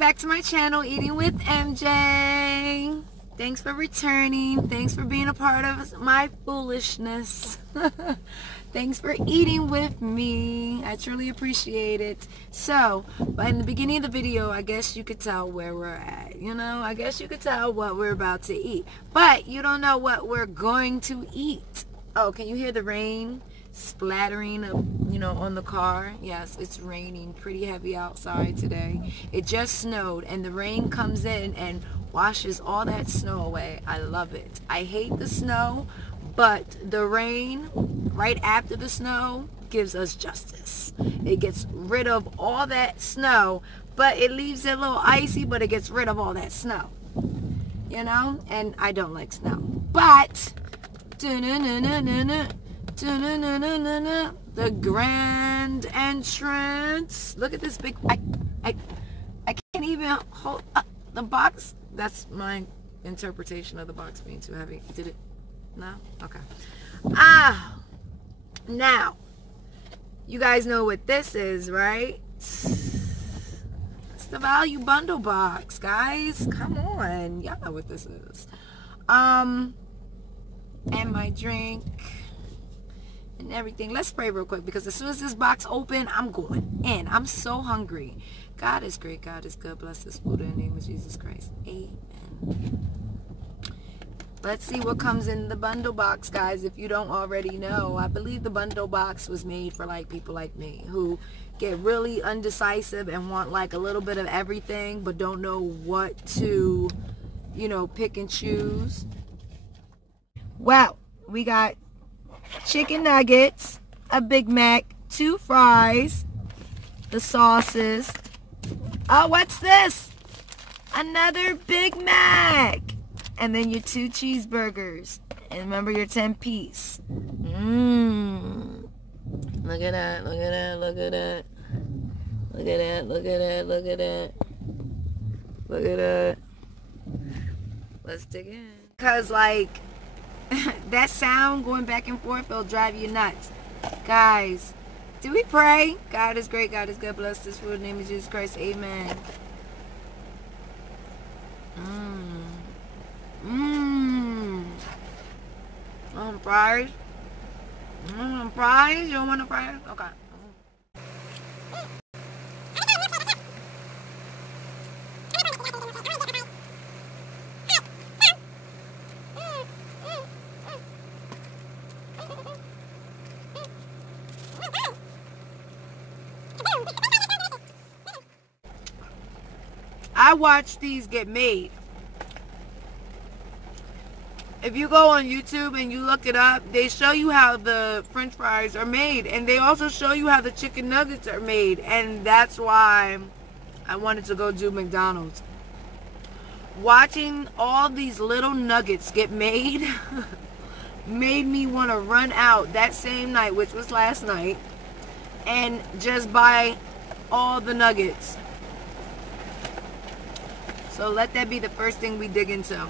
back to my channel, Eating with MJ. Thanks for returning. Thanks for being a part of my foolishness. Thanks for eating with me. I truly appreciate it. So, in the beginning of the video, I guess you could tell where we're at. You know, I guess you could tell what we're about to eat. But you don't know what we're going to eat. Oh, can you hear the rain splattering, on the car? Yes, it's raining pretty heavy outside today. It just snowed, and the rain comes in and washes all that snow away. I love it. I hate the snow, but the rain right after the snow gives us justice. It gets rid of all that snow, but it leaves it a little icy, but it gets rid of all that snow. You know? And I don't like snow. But the grand entrance. Look at this big. I can't even hold up the box. That's my interpretation of the box being too heavy. Did it? No? Okay. Now, you guys know what this is, right? It's the value bundle box, guys. Come on. Y'all know what this is. And my drink and everything. Let's pray real quick, because as soon as this box open, I'm going in. I'm so hungry. God is great. God is good. Bless this food in the name of Jesus Christ. Amen. Let's see what comes in the bundle box, guys. If you don't already know, I believe the bundle box was made for people like me who get really undecisive and want a little bit of everything, but don't know what to, pick and choose. Wow, we got chicken nuggets, a Big Mac, 2 fries, the sauces. Oh, what's this? Another Big Mac. And then your 2 cheeseburgers. And remember your 10-piece. Look at that, look at that, look at that. Look at that, look at that, look at that. Look at that. Let's dig in. Because, that sound going back and forth will drive you nuts. Guys, do we pray? God is great. God is good. Bless this food in the name of Jesus Christ. Amen. Fries? Fries? You don't want no fries? Okay. I watch these get made. If you go on YouTube and you look it up, they show you how the French fries are made, and they also show you how the chicken nuggets are made, and that's why I wanted to go do McDonald's. Watching all these little nuggets get made made me want to run out that same night, which was last night, and just buy all the nuggets. So let that be the first thing we dig into.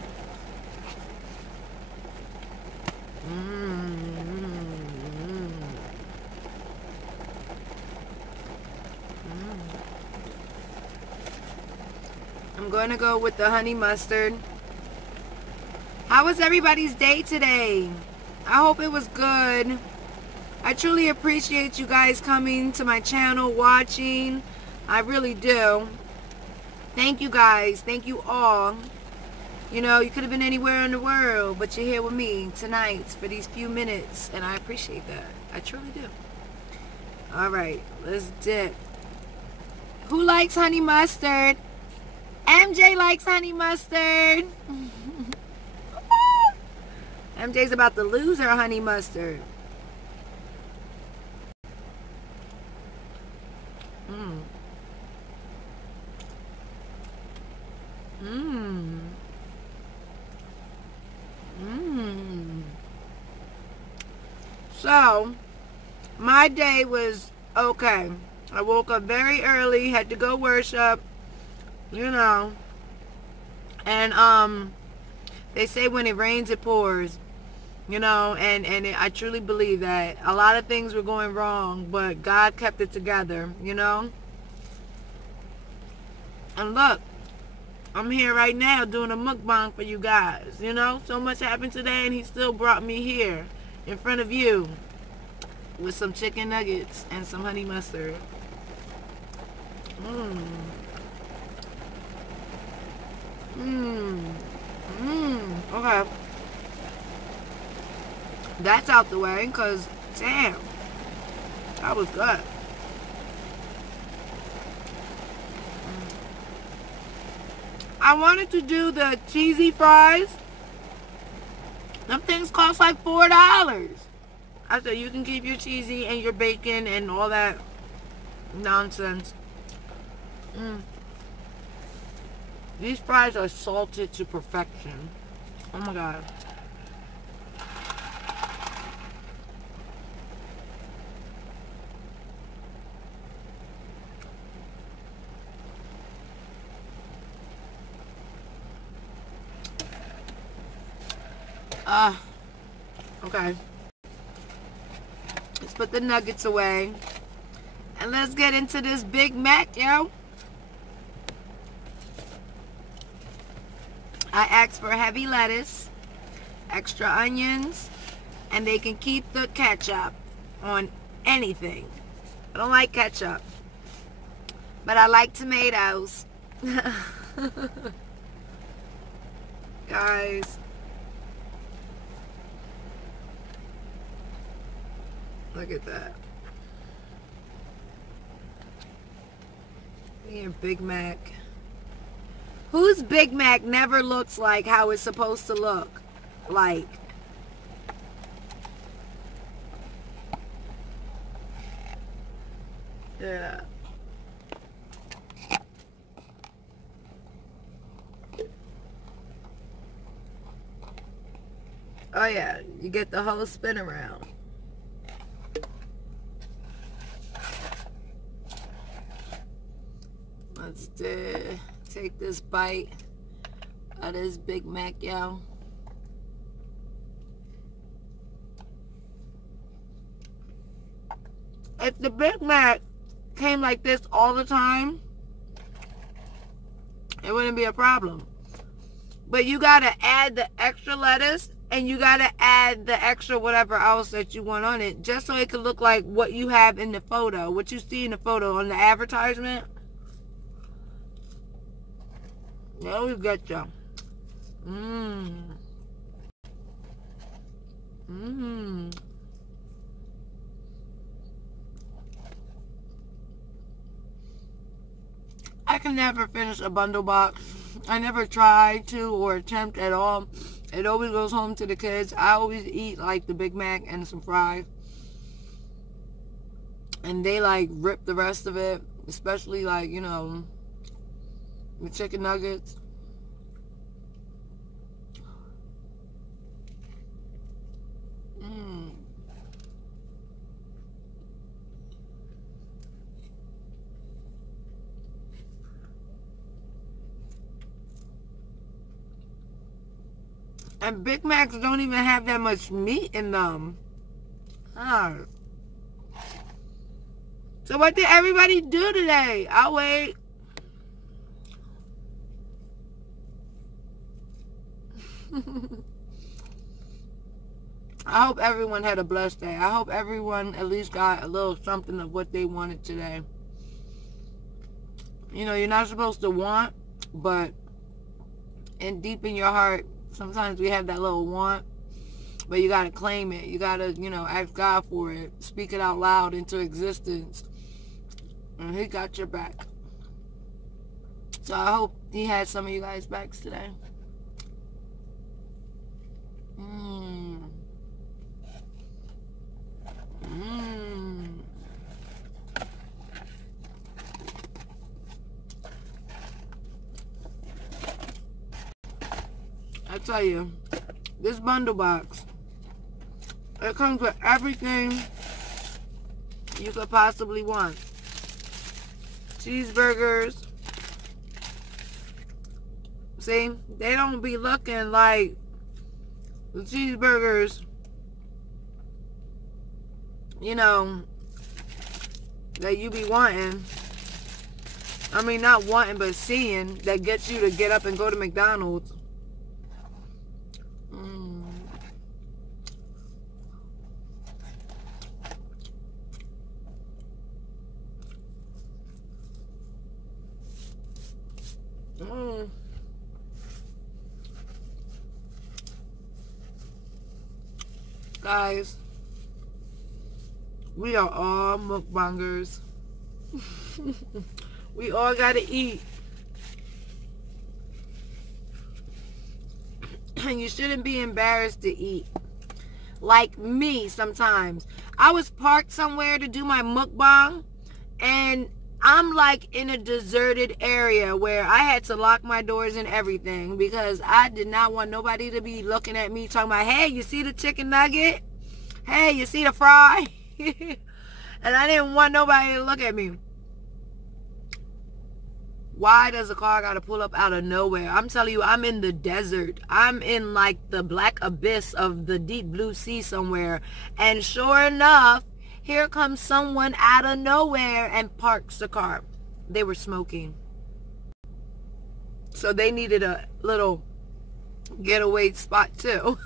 I'm going to go with the honey mustard. How was everybody's day today? I hope it was good. I truly appreciate you guys coming to my channel, watching. I really do. Thank you guys. Thank you all. You could have been anywhere in the world, but you're here with me tonight for these few minutes, and I appreciate that. I truly do. Alright, let's dip. Who likes honey mustard? MJ likes honey mustard. MJ's about to lose her honey mustard. So, my day was okay. I woke up very early, had to go worship, and they say when it rains it pours, and I truly believe that. A lot of things were going wrong, but God kept it together, And look, I'm here right now doing a mukbang for you guys. You know, so much happened today and he still brought me here in front of you with some chicken nuggets and some honey mustard. Okay. That's out the way, because, damn, that was good. I wanted to do the cheesy fries. Them things cost like $4. I said, you can keep your cheesy and your bacon and all that nonsense. These fries are salted to perfection. Oh my God. Okay. Let's put the nuggets away. And let's get into this Big Mac, yo. I asked for heavy lettuce, extra onions, and they can keep the ketchup on anything. I don't like ketchup, but I like tomatoes. Guys. Look at that. Here, Big Mac. Whose Big Mac never looks like how it's supposed to look? Like. Yeah. Oh yeah, you get the whole spin around. Let's take this bite of this Big Mac, yo. If the Big Mac came like this all the time, it wouldn't be a problem. But you gotta add the extra lettuce and you gotta add the extra whatever else that you want on it, just so it can look like what you have in the photo, what you see in the photo on the advertisement. There we got you. I can never finish a bundle box. I never try to or attempt at all. It always goes home to the kids. I always eat like the Big Mac and some fries. And they like rip the rest of it. Especially like, you know, the chicken nuggets. And Big Macs don't even have that much meat in them. So what did everybody do today? I'll wait. I hope everyone had a blessed day. I hope everyone at least got a little something of what they wanted today. You know, you're not supposed to want, but deep in your heart, sometimes we have that little want, but you got to claim it. You got to, you know, ask God for it. Speak it out loud into existence. And He got your back. So I hope He had some of you guys' backs today. I tell you, this bundle box, it comes with everything you could possibly want. Cheeseburgers. See, they don't be looking like the cheeseburgers, you know, that you be wanting. I mean, not wanting, but seeing that gets you to get up and go to McDonald's. Guys, we are all mukbangers. We all gotta eat. And you shouldn't be embarrassed to eat. Like me sometimes. I was parked somewhere to do my mukbang, and I'm like in a deserted area where I had to lock my doors and everything because I did not want nobody to be looking at me talking about, hey, you see the chicken nugget? Hey, you see the fry? And I didn't want nobody to look at me. Why does a car got to pull up out of nowhere? I'm telling you, I'm in the desert. I'm in like the black abyss of the deep blue sea somewhere. And sure enough, here comes someone out of nowhere and parks the car. They were smoking. So they needed a little getaway spot too.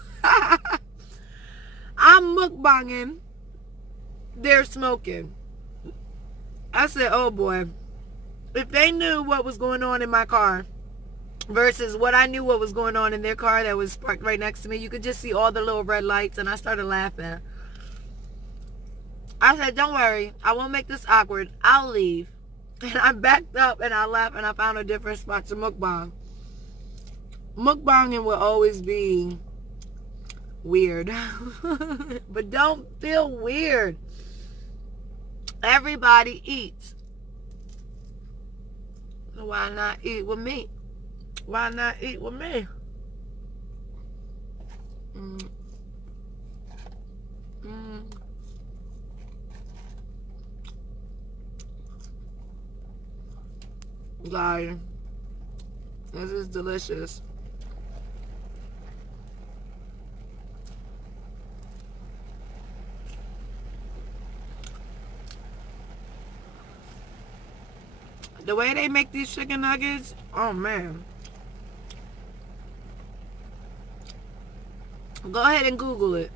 I'm mukbanging. They're smoking. I said, oh boy. If they knew what was going on in my car versus what I knew what was going on in their car that was parked right next to me, you could just see all the little red lights, and I started laughing. I said, don't worry, I won't make this awkward. I'll leave. And I backed up and I left and I found a different spot to mukbang. Mukbanging will always be weird. But don't feel weird. Everybody eats. Why not eat with me? Why not eat with me? Guys, this is delicious. The way they make these chicken nuggets, oh man. Go ahead and Google it.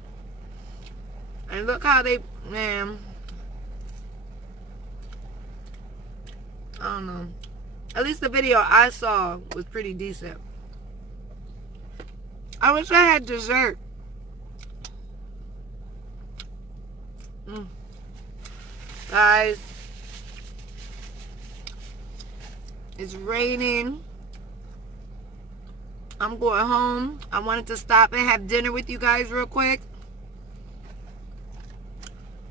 And look how they, man. I don't know. At least the video I saw was pretty decent. I wish I had dessert. Guys, it's raining. I'm going home. I wanted to stop and have dinner with you guys real quick.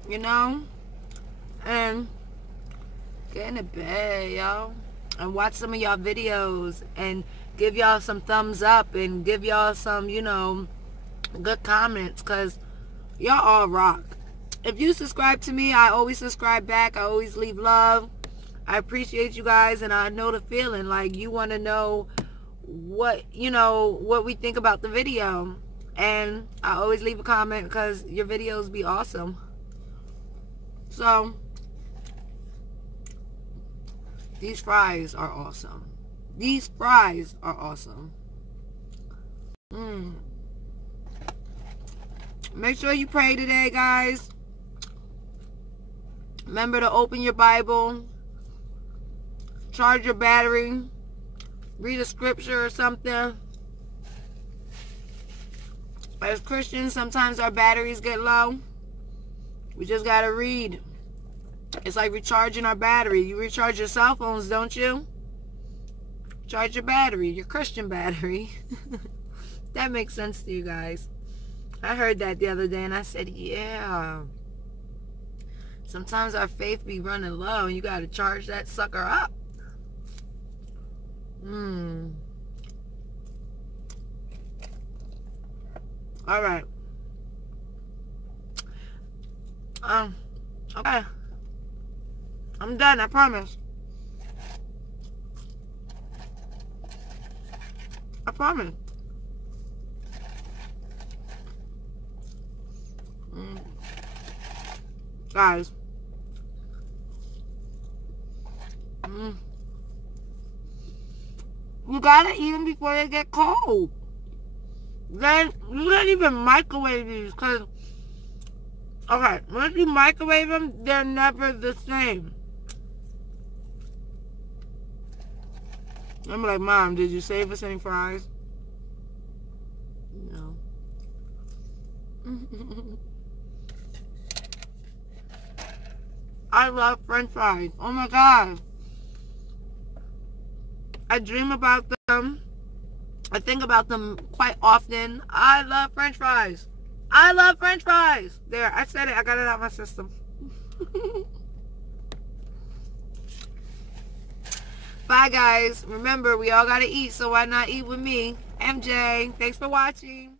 You know? And get in the bed, y'all. And watch some of y'all videos. And give y'all some thumbs up. And give y'all some, you know, good comments. Because y'all all rock. If you subscribe to me, I always subscribe back. I always leave love. I appreciate you guys. And I know the feeling. Like, you want to know what, you know, what we think about the video. And I always leave a comment because your videos be awesome. So, these fries are awesome. These fries are awesome. Make sure you pray today, guys. Remember to open your Bible. Charge your battery. Read a scripture or something. As Christians, sometimes our batteries get low. We just gotta read. It's like recharging our battery. You recharge your cell phones, don't you? Charge your battery, your Christian battery. That makes sense to you guys. I heard that the other day and I said, yeah. Sometimes our faith be running low and you gotta charge that sucker up. All right. Okay. I'm done, I promise. I promise. Guys. You gotta eat them before they get cold. Then you can't even microwave these, because, okay, once you microwave them, they're never the same. I'm like, Mom, did you save us any fries? No. I love French fries. Oh my God. I dream about them. I think about them quite often. I love French fries. I love French fries. There, I said it. I got it out of my system. Bye, guys. Remember, we all got to eat, so why not eat with me? MJ, thanks for watching.